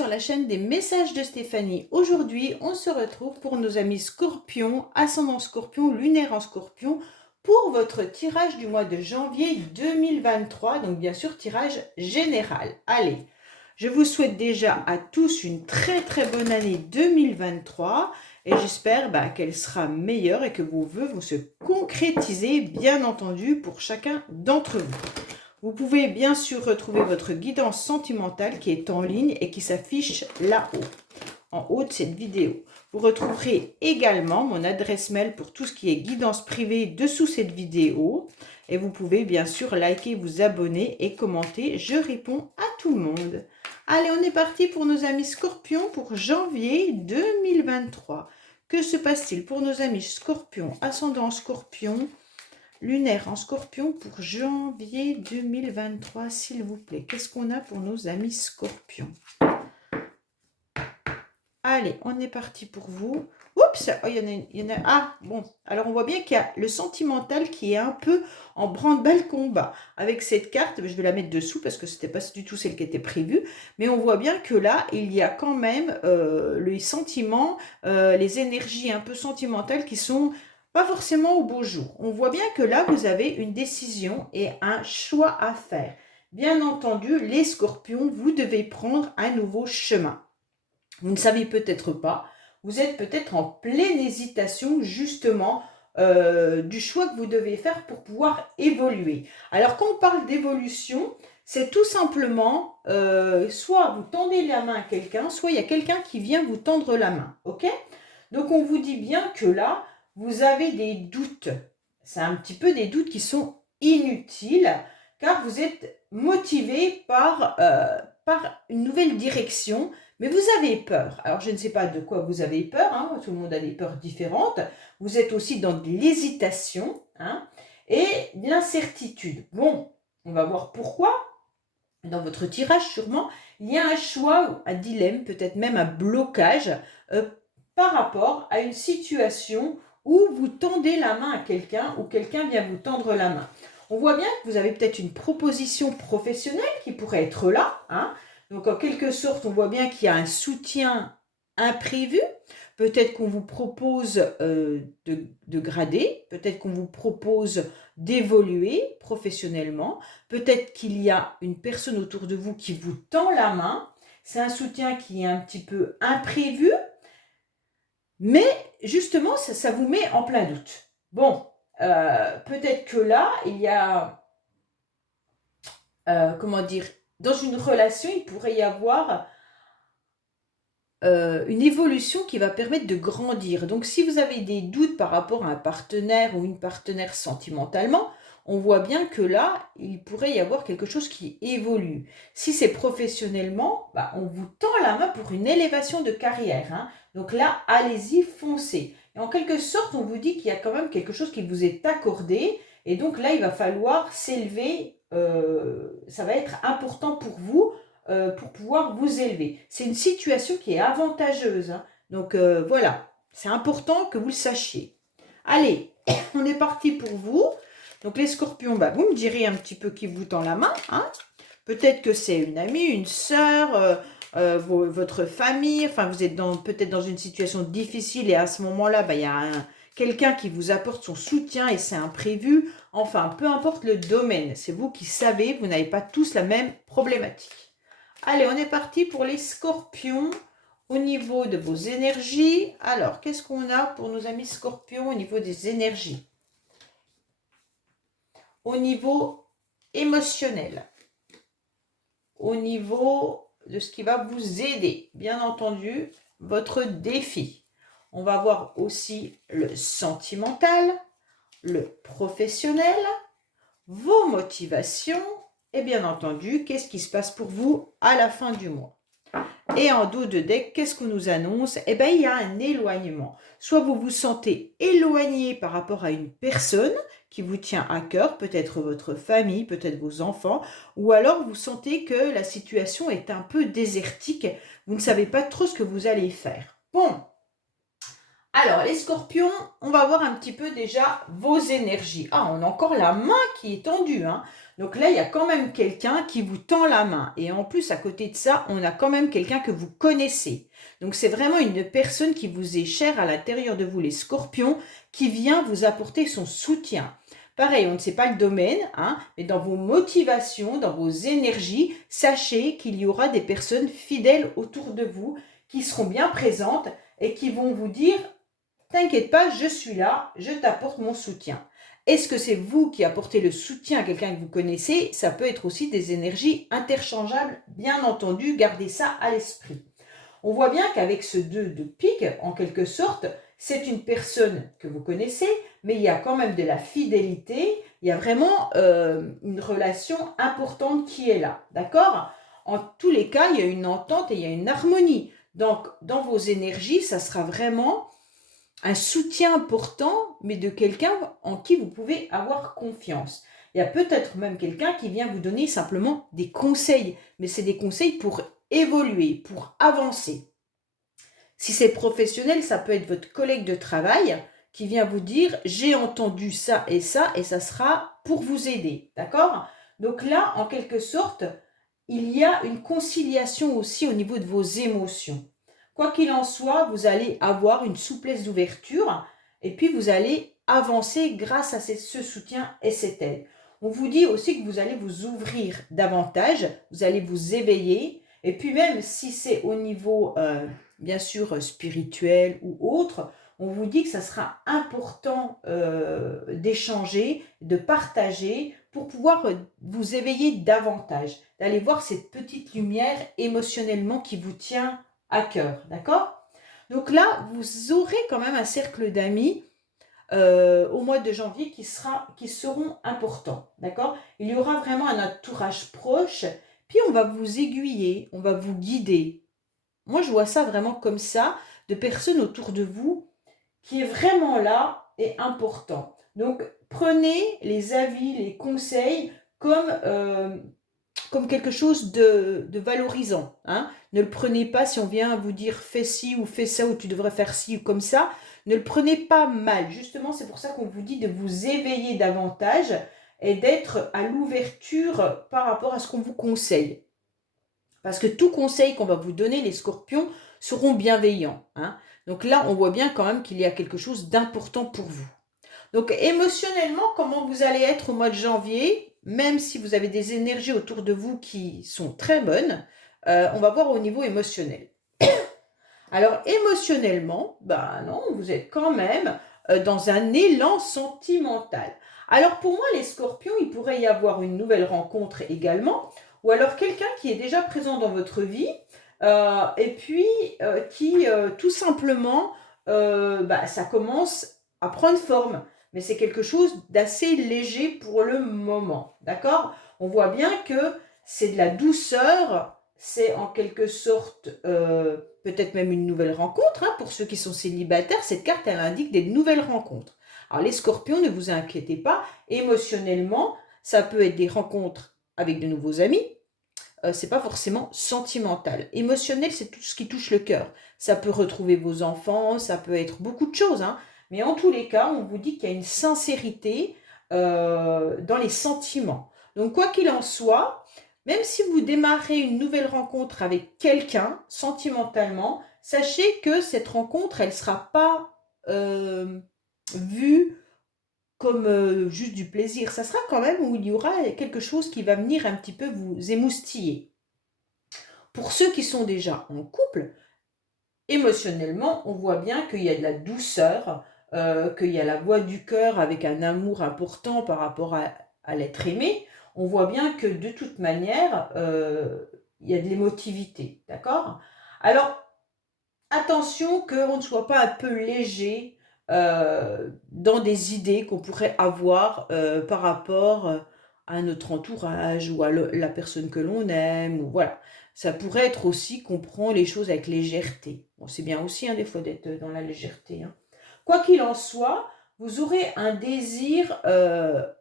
sur la chaîne des messages de Stéphanie. Aujourd'hui, on se retrouve pour nos amis Scorpion, ascendant Scorpion, lunaire en Scorpion, pour votre tirage du mois de janvier 2023. Donc bien sûr, tirage général. Allez, je vous souhaite déjà à tous une très bonne année 2023 et j'espère qu'elle sera meilleure et que vos vœux vont se concrétiser, bien entendu, pour chacun d'entre vous. Vous pouvez bien sûr retrouver votre guidance sentimentale qui est en ligne et qui s'affiche là-haut, en haut de cette vidéo. Vous retrouverez également mon adresse mail pour tout ce qui est guidance privée dessous cette vidéo. Et vous pouvez bien sûr liker, vous abonner et commenter. Je réponds à tout le monde. Allez, on est parti pour nos amis Scorpions pour janvier 2023. Que se passe-t-il pour nos amis Scorpions, ascendant Scorpion, lunaire en Scorpion pour janvier 2023, s'il vous plaît? Qu'est-ce qu'on a pour nos amis Scorpions? Allez, on est parti pour vous. Oups, oh, il y en a. Ah, bon. Alors, on voit bien qu'il y a le sentimental qui est un peu en branle-balle combat. Avec cette carte, je vais la mettre dessous parce que ce n'était pas du tout celle qui était prévue. Mais on voit bien que là, il y a quand même les sentiments, les énergies un peu sentimentales qui sont pas forcément au beau jour. On voit bien que là, vous avez une décision et un choix à faire. Bien entendu, les Scorpions, vous devez prendre un nouveau chemin. Vous ne savez peut-être pas, vous êtes peut-être en pleine hésitation justement du choix que vous devez faire pour pouvoir évoluer. Alors quand on parle d'évolution, c'est tout simplement soit vous tendez la main à quelqu'un, soit il y a quelqu'un qui vient vous tendre la main. Ok? Donc on vous dit bien que là, vous avez des doutes. C'est un petit peu des doutes qui sont inutiles car vous êtes motivé par une nouvelle direction. Mais vous avez peur. Alors, je ne sais pas de quoi vous avez peur. Hein, tout le monde a des peurs différentes. Vous êtes aussi dans de l'hésitation et de l'incertitude. Bon, on va voir pourquoi. Dans votre tirage, sûrement, il y a un choix, un dilemme, peut-être même un blocage par rapport à une situation où vous tendez la main à quelqu'un ou quelqu'un vient vous tendre la main. On voit bien que vous avez peut-être une proposition professionnelle qui pourrait être là, Donc, en quelque sorte, on voit bien qu'il y a un soutien imprévu. Peut-être qu'on vous propose de grader, peut-être qu'on vous propose d'évoluer professionnellement, peut-être qu'il y a une personne autour de vous qui vous tend la main. C'est un soutien qui est un petit peu imprévu, mais justement, ça vous met en plein doute. Bon, peut-être que là, il y a, comment dire, dans une relation, il pourrait y avoir une évolution qui va permettre de grandir. Donc, si vous avez des doutes par rapport à un partenaire ou une partenaire sentimentalement, on voit bien que là, il pourrait y avoir quelque chose qui évolue. Si c'est professionnellement, on vous tend la main pour une élévation de carrière. Donc là, allez-y, foncez. Et en quelque sorte, on vous dit qu'il y a quand même quelque chose qui vous est accordé. Et donc là, il va falloir s'élever. Ça va être important pour vous pour pouvoir vous élever. C'est une situation qui est avantageuse. Donc voilà, c'est important que vous le sachiez. Allez, on est parti pour vous. Donc les Scorpions, vous me direz un petit peu qui vous tend la main. Peut-être que c'est une amie, une sœur, votre famille. Enfin, vous êtes peut-être dans une situation difficile et à ce moment-là, il y a quelqu'un qui vous apporte son soutien et c'est imprévu. Enfin, peu importe le domaine, c'est vous qui savez, vous n'avez pas tous la même problématique. Allez, on est parti pour les Scorpions au niveau de vos énergies. Alors, qu'est-ce qu'on a pour nos amis Scorpions au niveau des énergies? Au niveau émotionnel, au niveau de ce qui va vous aider, bien entendu, votre défi. On va voir aussi le sentimental, le professionnel, vos motivations et bien entendu, qu'est-ce qui se passe pour vous à la fin du mois. Et en dos de deck, qu'est-ce qu'on nous annonce? Il y a un éloignement. Soit vous vous sentez éloigné par rapport à une personne qui vous tient à cœur, peut-être votre famille, peut-être vos enfants, ou alors vous sentez que la situation est un peu désertique, vous ne savez pas trop ce que vous allez faire. Bon, alors les Scorpions, on va voir un petit peu déjà vos énergies. On a encore la main qui est tendue, Donc là, il y a quand même quelqu'un qui vous tend la main. Et en plus, à côté de ça, on a quand même quelqu'un que vous connaissez. Donc c'est vraiment une personne qui vous est chère à l'intérieur de vous, les scorpions, qui vient vous apporter son soutien. Pareil, on ne sait pas le domaine, hein, mais dans vos motivations, dans vos énergies, sachez qu'il y aura des personnes fidèles autour de vous qui seront bien présentes et qui vont vous dire « T'inquiète pas, je suis là, je t'apporte mon soutien ». Est-ce que c'est vous qui apportez le soutien à quelqu'un que vous connaissez? Ça peut être aussi des énergies interchangeables, bien entendu, gardez ça à l'esprit. On voit bien qu'avec ce 2 de pique, en quelque sorte, c'est une personne que vous connaissez, mais il y a quand même de la fidélité, il y a vraiment une relation importante qui est là, d'accord? En tous les cas, il y a une entente et il y a une harmonie. Donc, dans vos énergies, ça sera vraiment un soutien important, mais de quelqu'un en qui vous pouvez avoir confiance. Il y a peut-être même quelqu'un qui vient vous donner simplement des conseils, mais c'est des conseils pour évoluer, pour avancer. Si c'est professionnel, ça peut être votre collègue de travail qui vient vous dire « j'ai entendu ça et ça sera pour vous aider ». D'accord? Donc là, en quelque sorte, il y a une conciliation aussi au niveau de vos émotions. Quoi qu'il en soit, vous allez avoir une souplesse d'ouverture et puis vous allez avancer grâce à ce soutien et cette aide. On vous dit aussi que vous allez vous ouvrir davantage, vous allez vous éveiller et puis même si c'est au niveau bien sûr spirituel ou autre, on vous dit que ça sera important d'échanger, de partager pour pouvoir vous éveiller davantage, d'aller voir cette petite lumière émotionnellement qui vous tient à cœur, d'accord? Donc là, vous aurez quand même un cercle d'amis au mois de janvier qui seront importants, d'accord? Il y aura vraiment un entourage proche, puis on va vous aiguiller, on va vous guider. Moi, je vois ça vraiment comme ça, de personnes autour de vous qui est vraiment là et important. Donc, prenez les avis, les conseils comme quelque chose de valorisant. Hein. Ne le prenez pas si on vient vous dire fais ci ou fais ça ou tu devrais faire ci ou comme ça. Ne le prenez pas mal. Justement, c'est pour ça qu'on vous dit de vous éveiller davantage et d'être à l'ouverture par rapport à ce qu'on vous conseille. Parce que tout conseil qu'on va vous donner, les scorpions, seront bienveillants. Hein. Donc là, on voit bien quand même qu'il y a quelque chose d'important pour vous. Donc émotionnellement, comment vous allez être au mois de janvier, même si vous avez des énergies autour de vous qui sont très bonnes, on va voir au niveau émotionnel. Alors émotionnellement, ben non, vous êtes quand même dans un élan sentimental. Alors pour moi, les scorpions, il pourrait y avoir une nouvelle rencontre également, ou alors quelqu'un qui est déjà présent dans votre vie, et puis qui tout simplement, ça commence à prendre forme. Mais c'est quelque chose d'assez léger pour le moment, d'accord? On voit bien que c'est de la douceur, c'est en quelque sorte peut-être même une nouvelle rencontre. Hein, pour ceux qui sont célibataires, cette carte, elle indique des nouvelles rencontres. Alors les scorpions, ne vous inquiétez pas, émotionnellement, ça peut être des rencontres avec de nouveaux amis, c'est pas forcément sentimental. Émotionnel, c'est tout ce qui touche le cœur. Ça peut retrouver vos enfants, ça peut être beaucoup de choses, hein. Mais en tous les cas, on vous dit qu'il y a une sincérité dans les sentiments. Donc quoi qu'il en soit, même si vous démarrez une nouvelle rencontre avec quelqu'un, sentimentalement, sachez que cette rencontre, elle ne sera pas vue comme juste du plaisir. Ça sera quand même où il y aura quelque chose qui va venir un petit peu vous émoustiller. Pour ceux qui sont déjà en couple, émotionnellement, on voit bien qu'il y a de la douceur, qu'il y a la voix du cœur avec un amour important par rapport à l'être aimé. On voit bien que de toute manière, il y a de l'émotivité, d'accord? Alors, attention qu'on ne soit pas un peu léger dans des idées qu'on pourrait avoir par rapport à notre entourage ou à la personne que l'on aime, ou voilà. Ça pourrait être aussi qu'on prend les choses avec légèreté. Bon, c'est bien aussi hein, des fois d'être dans la légèreté. Hein. Quoi qu'il en soit, vous aurez un désir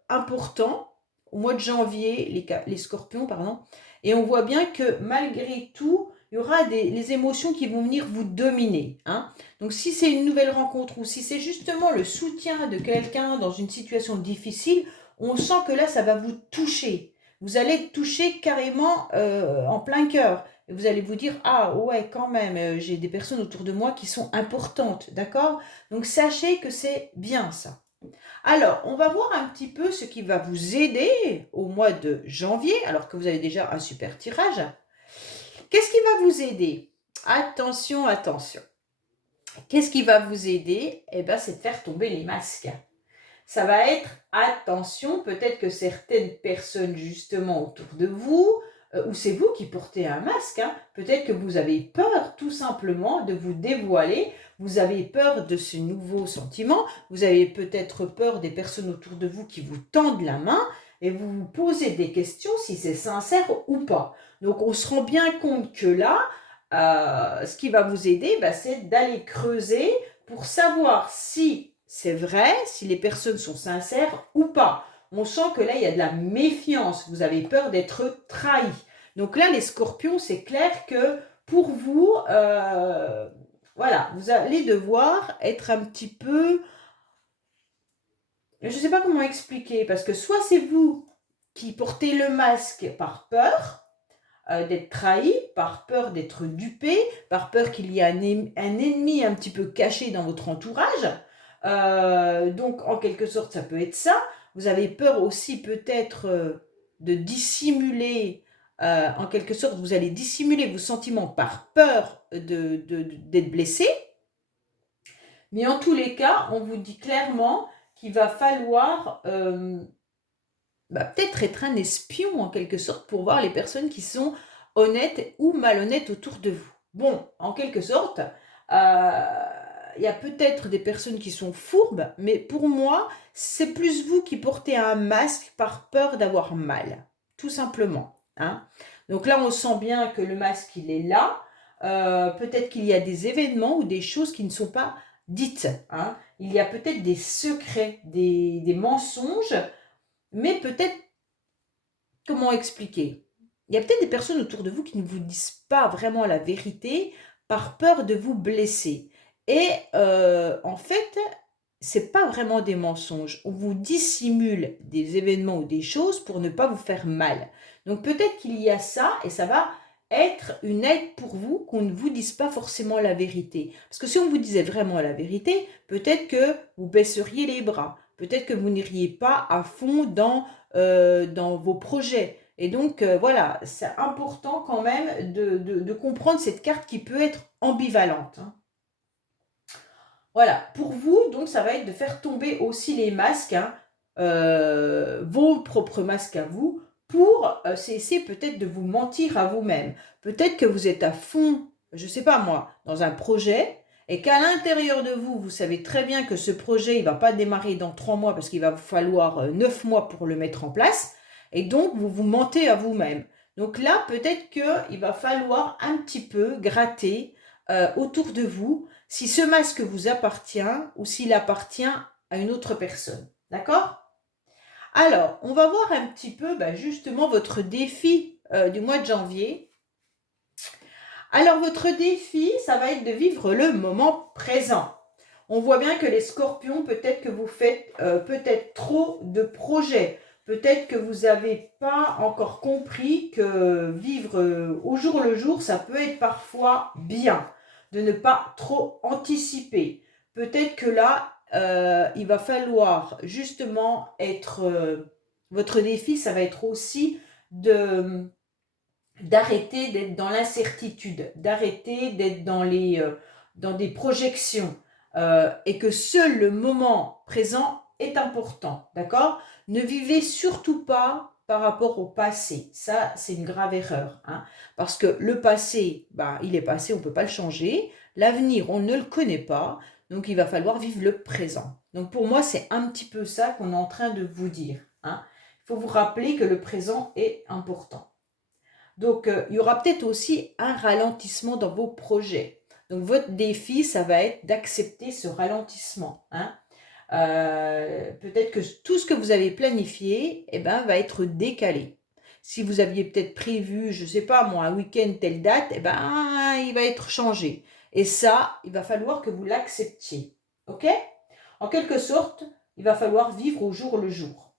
important au mois de janvier, les scorpions, pardon, et on voit bien que malgré tout, il y aura les émotions qui vont venir vous dominer. Hein. Donc si c'est une nouvelle rencontre ou si c'est justement le soutien de quelqu'un dans une situation difficile, on sent que là, ça va vous toucher. Vous allez être touché carrément en plein cœur. Et vous allez vous dire, ah ouais, quand même, j'ai des personnes autour de moi qui sont importantes, d'accord? Donc sachez que c'est bien ça. Alors, on va voir un petit peu ce qui va vous aider au mois de janvier, alors que vous avez déjà un super tirage. Qu'est-ce qui va vous aider? Attention, attention. Qu'est-ce qui va vous aider? Eh bien, c'est de faire tomber les masques. Ça va être, attention, peut-être que certaines personnes justement autour de vous, ou c'est vous qui portez un masque, hein, peut-être que vous avez peur tout simplement de vous dévoiler, vous avez peur de ce nouveau sentiment, vous avez peut-être peur des personnes autour de vous qui vous tendent la main et vous vous posez des questions si c'est sincère ou pas. Donc on se rend bien compte que là, ce qui va vous aider, c'est d'aller creuser pour savoir si c'est vrai, si les personnes sont sincères ou pas. On sent que là, il y a de la méfiance. Vous avez peur d'être trahi. Donc là, les scorpions, c'est clair que pour vous, voilà, vous allez devoir être un petit peu... Je ne sais pas comment expliquer, parce que soit c'est vous qui portez le masque par peur, d'être trahi, par peur d'être dupé, par peur qu'il y ait un ennemi un petit peu caché dans votre entourage. Donc, en quelque sorte, ça peut être ça. Vous avez peur aussi peut-être de dissimuler, en quelque sorte, vous allez dissimuler vos sentiments par peur d'être blessé. Mais en tous les cas, on vous dit clairement qu'il va falloir peut-être être un espion en quelque sorte pour voir les personnes qui sont honnêtes ou malhonnêtes autour de vous. Bon, en quelque sorte, il y a peut-être des personnes qui sont fourbes, mais pour moi, c'est plus vous qui portez un masque par peur d'avoir mal, tout simplement. Hein. Donc là, on sent bien que le masque, il est là. Peut-être qu'il y a des événements ou des choses qui ne sont pas dites. Hein. Il y a peut-être des secrets, des mensonges, mais peut-être, comment expliquer? Il y a peut-être des personnes autour de vous qui ne vous disent pas vraiment la vérité par peur de vous blesser. Et en fait, c'est pas vraiment des mensonges. On vous dissimule des événements ou des choses pour ne pas vous faire mal. Donc peut-être qu'il y a ça et ça va être une aide pour vous qu'on ne vous dise pas forcément la vérité. Parce que si on vous disait vraiment la vérité, peut-être que vous baisseriez les bras. Peut-être que vous n'iriez pas à fond dans vos projets. Et donc, voilà, c'est important quand même de comprendre cette carte qui peut être ambivalente. Hein. Voilà, pour vous, donc, ça va être de faire tomber aussi les masques, hein, vos propres masques à vous, pour cesser peut-être de vous mentir à vous-même. Peut-être que vous êtes à fond, je ne sais pas moi, dans un projet, et qu'à l'intérieur de vous, vous savez très bien que ce projet, il ne va pas démarrer dans 3 mois parce qu'il va vous falloir 9 mois pour le mettre en place. Et donc, vous vous mentez à vous-même. Donc là, peut-être qu'il va falloir un petit peu gratter autour de vous si ce masque vous appartient ou s'il appartient à une autre personne. D'accord? Alors, on va voir un petit peu justement votre défi du mois de janvier. Alors, votre défi, ça va être de vivre le moment présent. On voit bien que les scorpions, peut-être que vous faites peut-être trop de projets. Peut-être que vous n'avez pas encore compris que vivre au jour le jour, ça peut être parfois bien. De ne pas trop anticiper. Peut-être que là, il va falloir justement être... votre défi, ça va être aussi d'arrêter d'être dans l'incertitude, d'arrêter d'être dans des projections et que seul le moment présent est important, d'accord? Ne vivez surtout pas par rapport au passé. Ça, c'est une grave erreur. Hein, parce que le passé, il est passé, on ne peut pas le changer. L'avenir, on ne le connaît pas. Donc, il va falloir vivre le présent. Donc, pour moi, c'est un petit peu ça qu'on est en train de vous dire. Hein. Il faut vous rappeler que le présent est important. Donc, il y aura peut-être aussi un ralentissement dans vos projets. Donc, votre défi, ça va être d'accepter ce ralentissement. Hein. Peut-être que tout ce que vous avez planifié va être décalé. Si vous aviez peut-être prévu, je ne sais pas moi, un week-end, telle date, il va être changé. Et ça, il va falloir que vous l'acceptiez. OK? En quelque sorte, il va falloir vivre au jour le jour.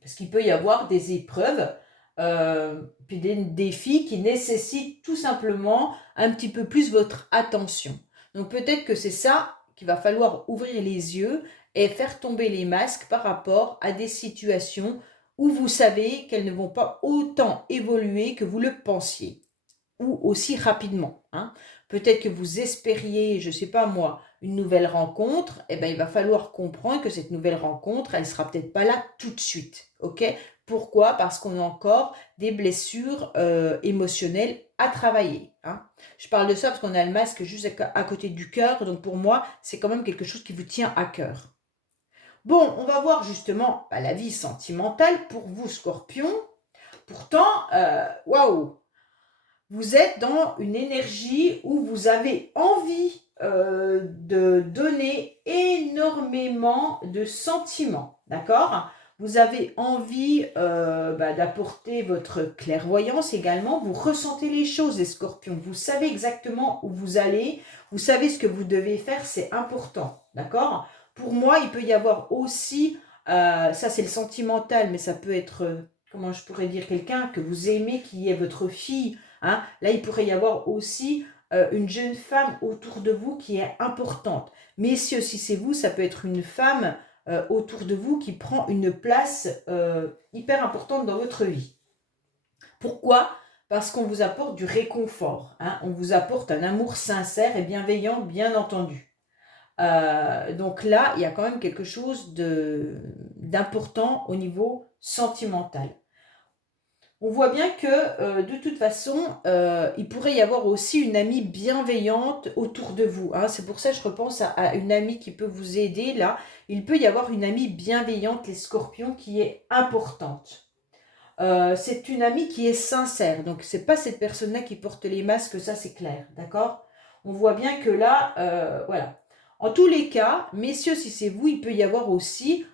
Parce qu'il peut y avoir des épreuves, puis des défis qui nécessitent tout simplement un petit peu plus votre attention. Donc peut-être que c'est ça qu'il va falloir ouvrir les yeux et faire tomber les masques par rapport à des situations où vous savez qu'elles ne vont pas autant évoluer que vous le pensiez ou aussi rapidement, hein. Peut-être que vous espériez, je ne sais pas moi, une nouvelle rencontre, eh ben, il va falloir comprendre que cette nouvelle rencontre, elle ne sera peut-être pas là tout de suite, ok? Pourquoi? Parce qu'on a encore des blessures émotionnelles à travailler, hein. Je parle de ça parce qu'on a le masque juste à côté du cœur, donc pour moi, c'est quand même quelque chose qui vous tient à cœur. Bon, on va voir justement la vie sentimentale pour vous, Scorpion. Pourtant, waouh! Vous êtes dans une énergie où vous avez envie de donner énormément de sentiments, d'accord? Vous avez envie d'apporter votre clairvoyance également. Vous ressentez les choses, les scorpions. Vous savez exactement où vous allez. Vous savez ce que vous devez faire. C'est important, d'accord? Pour moi, il peut y avoir aussi, ça c'est le sentimental, mais ça peut être, comment je pourrais dire, quelqu'un que vous aimez, qui est votre fille, hein. Là, il pourrait y avoir aussi une jeune femme autour de vous qui est importante. Messieurs, si c'est vous, ça peut être une femme autour de vous qui prend une place hyper importante dans votre vie. Pourquoi? Parce qu'on vous apporte du réconfort, hein. On vous apporte un amour sincère et bienveillant, bien entendu. Donc là, il y a quand même quelque chose d'important au niveau sentimental. On voit bien que de toute façon, il pourrait y avoir aussi une amie bienveillante autour de vous, hein. C'est pour ça que je repense à une amie qui peut vous aider là. Il peut y avoir une amie bienveillante, les scorpions, qui est importante. C'est une amie qui est sincère. Donc, c'est pas cette personne-là qui porte les masques, ça c'est clair, d'accord? On voit bien que là, voilà. En tous les cas, messieurs, si c'est vous, il peut y avoir aussi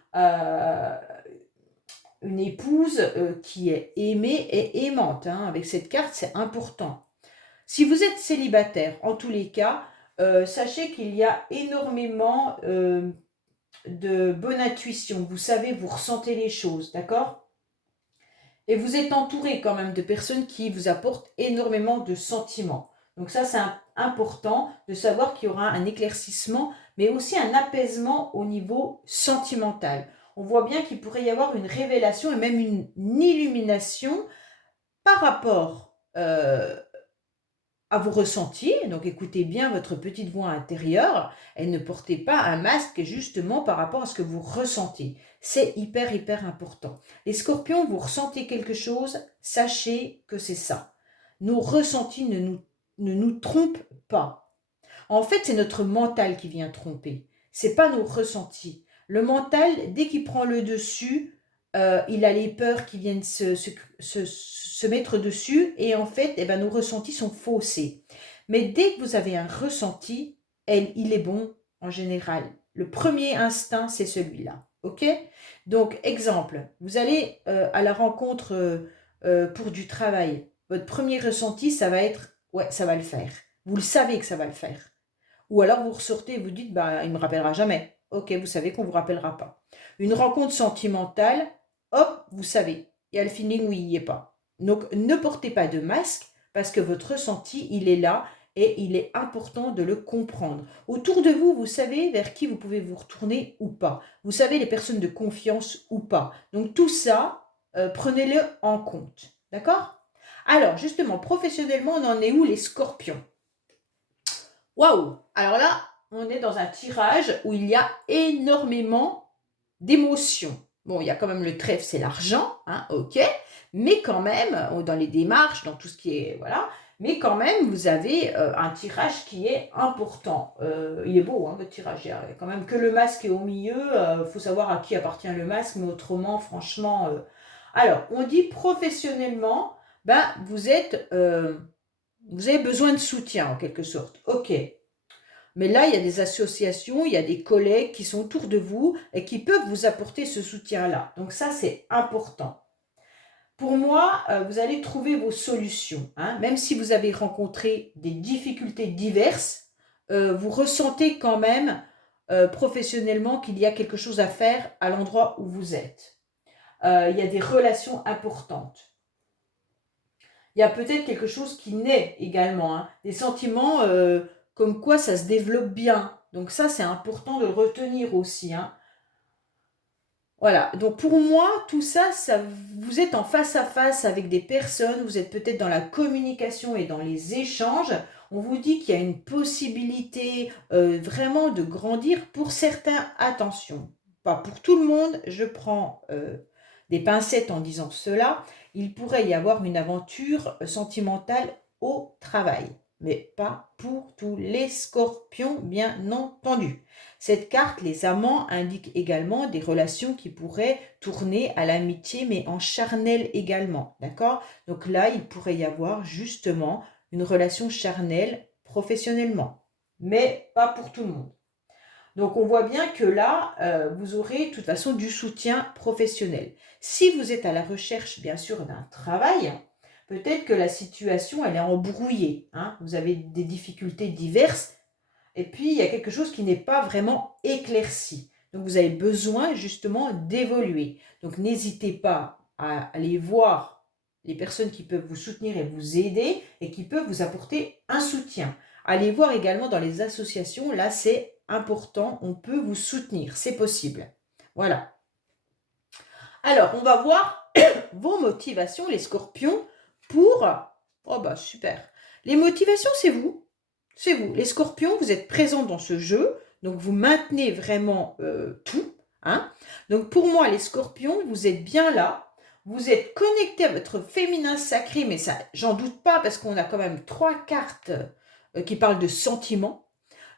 une épouse qui est aimée et aimante, hein. Avec cette carte, c'est important. Si vous êtes célibataire, en tous les cas, sachez qu'il y a énormément de bonne intuition. Vous savez, vous ressentez les choses, d'accord? Et vous êtes entouré quand même de personnes qui vous apportent énormément de sentiments. Donc ça, c'est important de savoir qu'il y aura un éclaircissement, mais aussi un apaisement au niveau sentimental. On voit bien qu'il pourrait y avoir une révélation et même une illumination par rapport à vos ressentis. Donc écoutez bien votre petite voix intérieure et ne portez pas un masque justement par rapport à ce que vous ressentez. C'est hyper, hyper important. Les scorpions, vous ressentez quelque chose, sachez que c'est ça. Nos ressentis ne nous trompent pas. En fait, c'est notre mental qui vient tromper. C'est pas nos ressentis. Le mental, dès qu'il prend le dessus, il a les peurs qui viennent se mettre dessus et en fait, eh ben, nos ressentis sont faussés. Mais dès que vous avez un ressenti, il est bon en général. Le premier instinct, c'est celui-là. Ok? Donc, exemple, vous allez à la rencontre pour du travail. Votre premier ressenti, ça va être, ouais, ça va le faire. Vous le savez que ça va le faire. Ou alors vous ressortez et vous dites, bah, il ne me rappellera jamais. Ok, vous savez qu'on ne vous rappellera pas. Une rencontre sentimentale, hop, vous savez, il y a le feeling où il n'y est pas. Donc ne portez pas de masque parce que votre ressenti, il est là et il est important de le comprendre. Autour de vous, vous savez vers qui vous pouvez vous retourner ou pas. Vous savez les personnes de confiance ou pas. Donc tout ça, prenez-le en compte. D'accord? Alors justement, professionnellement, on en est où les scorpions? Waouh! Alors là, on est dans un tirage où il y a énormément d'émotions. Bon, il y a quand même le trèfle, c'est l'argent, hein, ok, mais quand même, dans les démarches, dans tout ce qui est, voilà, mais quand même, vous avez un tirage qui est important. Il est beau, hein, votre tirage, il y a quand même que le masque est au milieu, il faut savoir à qui appartient le masque, mais autrement, franchement... Alors, on dit professionnellement, ben, vous avez besoin de soutien, en quelque sorte, ok. Mais là, il y a des associations, il y a des collègues qui sont autour de vous et qui peuvent vous apporter ce soutien-là. Donc ça, c'est important. Pour moi, vous allez trouver vos solutions, hein. Même si vous avez rencontré des difficultés diverses, vous ressentez quand même professionnellement qu'il y a quelque chose à faire à l'endroit où vous êtes. il y a des relations importantes. Il y a peut-être quelque chose qui naît également, hein, des sentiments comme quoi ça se développe bien. Donc ça, c'est important de le retenir aussi, hein. Voilà, donc pour moi, tout ça, vous êtes en face à face avec des personnes, vous êtes peut-être dans la communication et dans les échanges. On vous dit qu'il y a une possibilité vraiment de grandir. Pour certains, attention, pas pour tout le monde, je prends des pincettes en disant cela. Il pourrait y avoir une aventure sentimentale au travail, mais pas pour tous les scorpions, bien entendu. Cette carte, les amants, indique également des relations qui pourraient tourner à l'amitié, mais en charnel également, d'accord? Donc là, il pourrait y avoir justement une relation charnelle professionnellement, mais pas pour tout le monde. Donc on voit bien que là, vous aurez de toute façon du soutien professionnel. Si vous êtes à la recherche, bien sûr, d'un travail, peut-être que la situation, elle est embrouillée, hein? Vous avez des difficultés diverses. Et puis, il y a quelque chose qui n'est pas vraiment éclairci. Donc, vous avez besoin justement d'évoluer. Donc, n'hésitez pas à aller voir les personnes qui peuvent vous soutenir et vous aider et qui peuvent vous apporter un soutien. Allez voir également dans les associations. Là, c'est important. On peut vous soutenir. C'est possible. Voilà. Alors, on va voir vos motivations, les scorpions, pour... Oh bah, super. Les motivations, c'est vous. C'est vous. Les scorpions, vous êtes présents dans ce jeu, donc vous maintenez vraiment tout, hein. Donc pour moi, les scorpions, vous êtes bien là, vous êtes connectés à votre féminin sacré, mais ça, j'en doute pas, parce qu'on a quand même 3 cartes qui parlent de sentiments.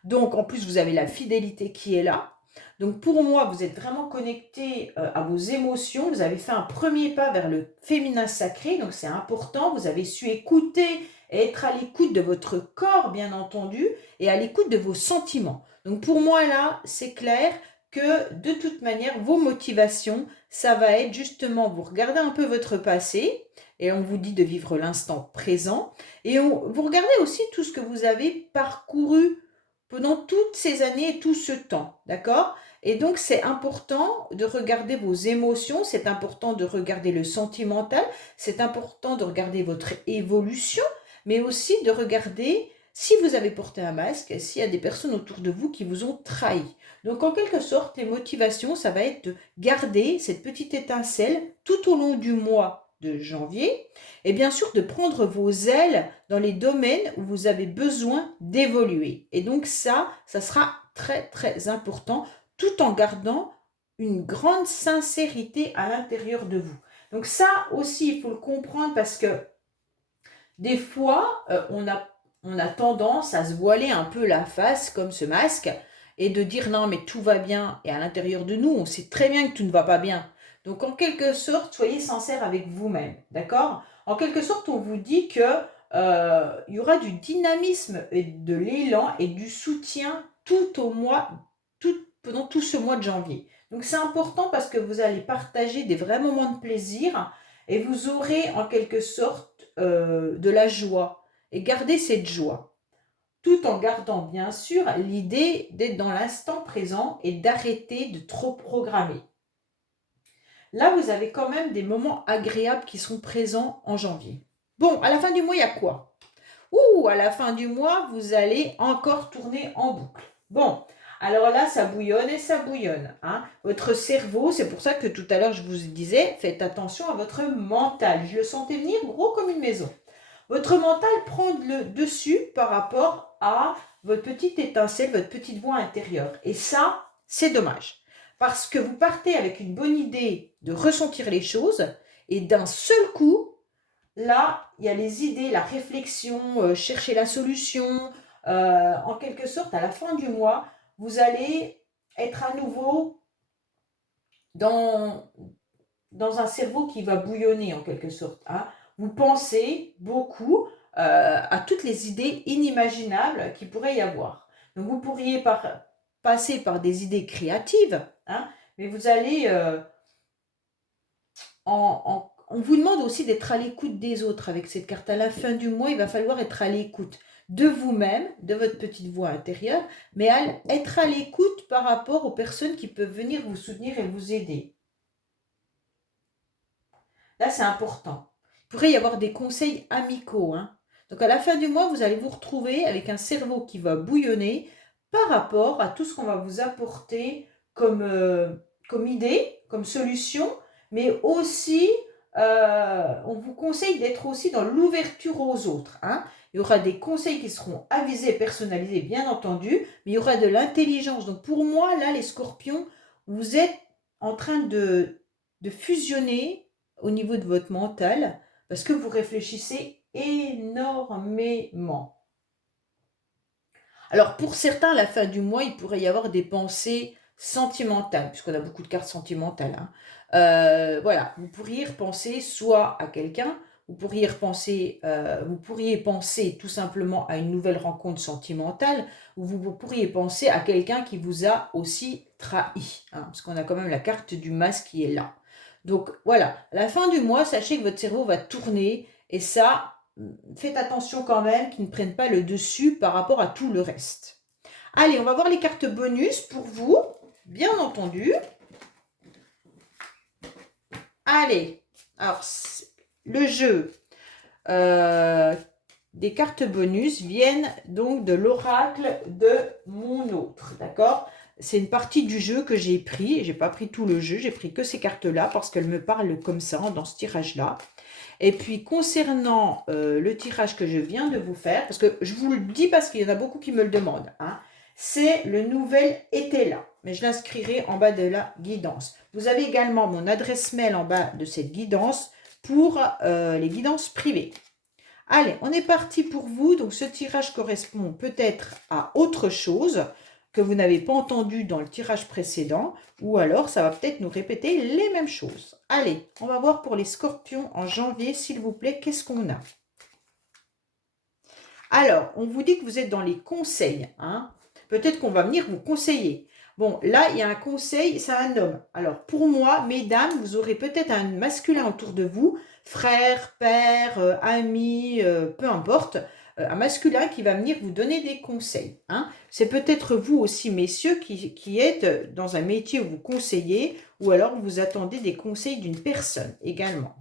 Donc en plus, vous avez la fidélité qui est là. Donc pour moi, vous êtes vraiment connecté à vos émotions, vous avez fait un premier pas vers le féminin sacré, donc c'est important, vous avez su écouter et être à l'écoute de votre corps, bien entendu, et à l'écoute de vos sentiments. Donc pour moi, là, c'est clair que de toute manière, vos motivations, ça va être justement, vous regardez un peu votre passé, et on vous dit de vivre l'instant présent, et vous regardez aussi tout ce que vous avez parcouru pendant toutes ces années et tout ce temps, d'accord? Et donc, c'est important de regarder vos émotions, c'est important de regarder le sentimental, c'est important de regarder votre évolution, mais aussi de regarder si vous avez porté un masque, s'il y a des personnes autour de vous qui vous ont trahi. Donc, en quelque sorte, les motivations, ça va être de garder cette petite étincelle tout au long du mois de janvier, et bien sûr de prendre vos ailes dans les domaines où vous avez besoin d'évoluer. Et donc ça sera très très important, tout en gardant une grande sincérité à l'intérieur de vous. Donc ça aussi, il faut le comprendre, parce que des fois, on a tendance à se voiler un peu la face comme ce masque et de dire non mais tout va bien, et à l'intérieur de nous, on sait très bien que tout ne va pas bien. Donc en quelque sorte, soyez sincère avec vous-même, d'accord? En quelque sorte, on vous dit que il y aura du dynamisme et de l'élan et du soutien pendant tout ce mois de janvier. Donc c'est important parce que vous allez partager des vrais moments de plaisir et vous aurez en quelque sorte de la joie, et garder cette joie, tout en gardant bien sûr l'idée d'être dans l'instant présent et d'arrêter de trop programmer. Là, vous avez quand même des moments agréables qui sont présents en janvier. Bon, à la fin du mois, il y a quoi? À la fin du mois, vous allez encore tourner en boucle. Bon, alors là, ça bouillonne et ça bouillonne, hein. Votre cerveau, c'est pour ça que tout à l'heure, je vous disais, faites attention à votre mental. Je le sentais venir gros comme une maison. Votre mental prend le dessus par rapport à votre petite étincelle, votre petite voix intérieure. Et ça, c'est dommage. Parce que vous partez avec une bonne idée de ressentir les choses, et d'un seul coup, là, il y a les idées, la réflexion, chercher la solution. En quelque sorte, à la fin du mois, vous allez être à nouveau dans, dans un cerveau qui va bouillonner, en quelque sorte, hein. Vous pensez beaucoup à toutes les idées inimaginables qu'il pourrait y avoir. Donc, vous pourriez passer par des idées créatives, hein, mais vous allez on vous demande aussi d'être à l'écoute des autres avec cette carte. À la fin du mois, il va falloir être à l'écoute de vous-même, de votre petite voix intérieure, mais être à l'écoute par rapport aux personnes qui peuvent venir vous soutenir et vous aider. Là, c'est important. Il pourrait y avoir des conseils amicaux, hein. Donc, à la fin du mois, vous allez vous retrouver avec un cerveau qui va bouillonner par rapport à tout ce qu'on va vous apporter comme idée, comme solution, mais aussi, on vous conseille d'être aussi dans l'ouverture aux autres, hein. Il y aura des conseils qui seront avisés, personnalisés, bien entendu, mais il y aura de l'intelligence. Donc, pour moi, là, les scorpions, vous êtes en train de fusionner au niveau de votre mental parce que vous réfléchissez énormément. Alors pour certains, à la fin du mois, il pourrait y avoir des pensées sentimentales, puisqu'on a beaucoup de cartes sentimentales, hein. Voilà, vous pourriez repenser soit à quelqu'un, vous pourriez penser tout simplement à une nouvelle rencontre sentimentale, ou vous pourriez penser à quelqu'un qui vous a aussi trahi, hein, parce qu'on a quand même la carte du masque qui est là. Donc voilà, à la fin du mois, sachez que votre cerveau va tourner, et ça, faites attention quand même qu'ils ne prennent pas le dessus par rapport à tout le reste. Allez, on va voir les cartes bonus pour vous, bien entendu. Allez, alors le jeu des cartes bonus viennent donc de l'oracle de mon autre, d'accord? C'est une partie du jeu que j'ai pris, j'ai pas pris tout le jeu, j'ai pris que ces cartes-là parce qu'elles me parlent comme ça, dans ce tirage-là. Et puis, concernant le tirage que je viens de vous faire, parce que je vous le dis parce qu'il y en a beaucoup qui me le demandent, hein, c'est le nouvel été là. Mais je l'inscrirai en bas de la guidance. Vous avez également mon adresse mail en bas de cette guidance pour les guidances privées. Allez, on est parti pour vous. Donc, ce tirage correspond peut-être à autre chose que vous n'avez pas entendu dans le tirage précédent, ou alors ça va peut-être nous répéter les mêmes choses. Allez, on va voir pour les scorpions en janvier, s'il vous plaît, qu'est-ce qu'on a? Alors, on vous dit que vous êtes dans les conseils, hein. Peut-être qu'on va venir vous conseiller. Bon, là, il y a un conseil, c'est un homme. Alors, pour moi, mesdames, vous aurez peut-être un masculin autour de vous, frère, père, ami, peu importe, un masculin qui va venir vous donner des conseils, hein. C'est peut-être vous aussi, messieurs, qui êtes dans un métier où vous conseillez, ou alors vous attendez des conseils d'une personne également.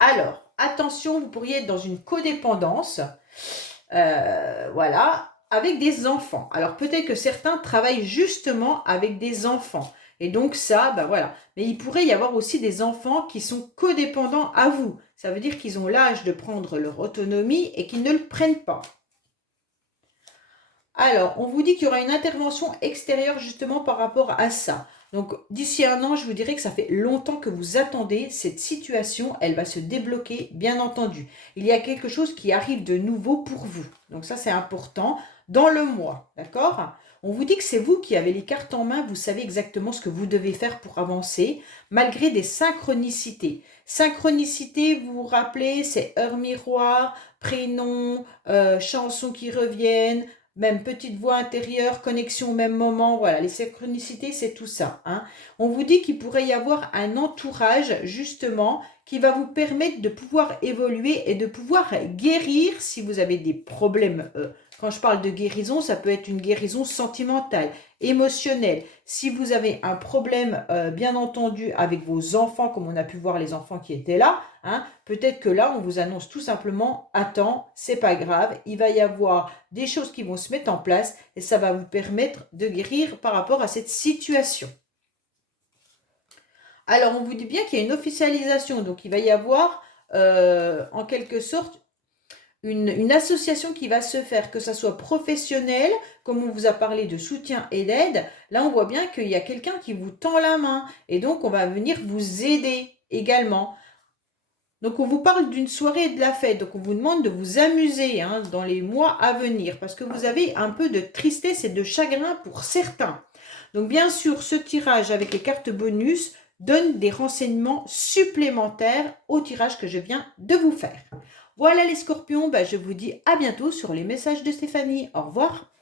Alors, attention, vous pourriez être dans une codépendance, voilà, avec des enfants. Alors, peut-être que certains travaillent justement avec des enfants. Et donc ça, ben voilà. Mais il pourrait y avoir aussi des enfants qui sont codépendants à vous. Ça veut dire qu'ils ont l'âge de prendre leur autonomie et qu'ils ne le prennent pas. Alors, on vous dit qu'il y aura une intervention extérieure justement par rapport à ça. Donc, d'ici un an, je vous dirais que ça fait longtemps que vous attendez cette situation. Elle va se débloquer, bien entendu. Il y a quelque chose qui arrive de nouveau pour vous. Donc ça, c'est important dans le mois, d'accord? On vous dit que c'est vous qui avez les cartes en main. Vous savez exactement ce que vous devez faire pour avancer, malgré des synchronicités. Synchronicité, vous vous rappelez, c'est heure miroir, prénom, chansons qui reviennent, même petite voix intérieure, connexion au même moment, voilà, les synchronicités, c'est tout ça, hein. On vous dit qu'il pourrait y avoir un entourage, justement, qui va vous permettre de pouvoir évoluer et de pouvoir guérir si vous avez des problèmes. Quand je parle de guérison, ça peut être une guérison sentimentale, émotionnelle. Si vous avez un problème, bien entendu, avec vos enfants, comme on a pu voir les enfants qui étaient là, hein, peut-être que là, on vous annonce tout simplement, attends, c'est pas grave, il va y avoir des choses qui vont se mettre en place et ça va vous permettre de guérir par rapport à cette situation. Alors, on vous dit bien qu'il y a une officialisation, donc il va y avoir en quelque sorte une association qui va se faire, que ça soit professionnel, comme on vous a parlé de soutien et d'aide. Là, on voit bien qu'il y a quelqu'un qui vous tend la main et donc on va venir vous aider également. Donc, on vous parle d'une soirée et de la fête. Donc, on vous demande de vous amuser, hein, dans les mois à venir parce que vous avez un peu de tristesse et de chagrin pour certains. Donc, bien sûr, ce tirage avec les cartes bonus donne des renseignements supplémentaires au tirage que je viens de vous faire. Voilà les scorpions, je vous dis à bientôt sur les messages de Stéphanie. Au revoir.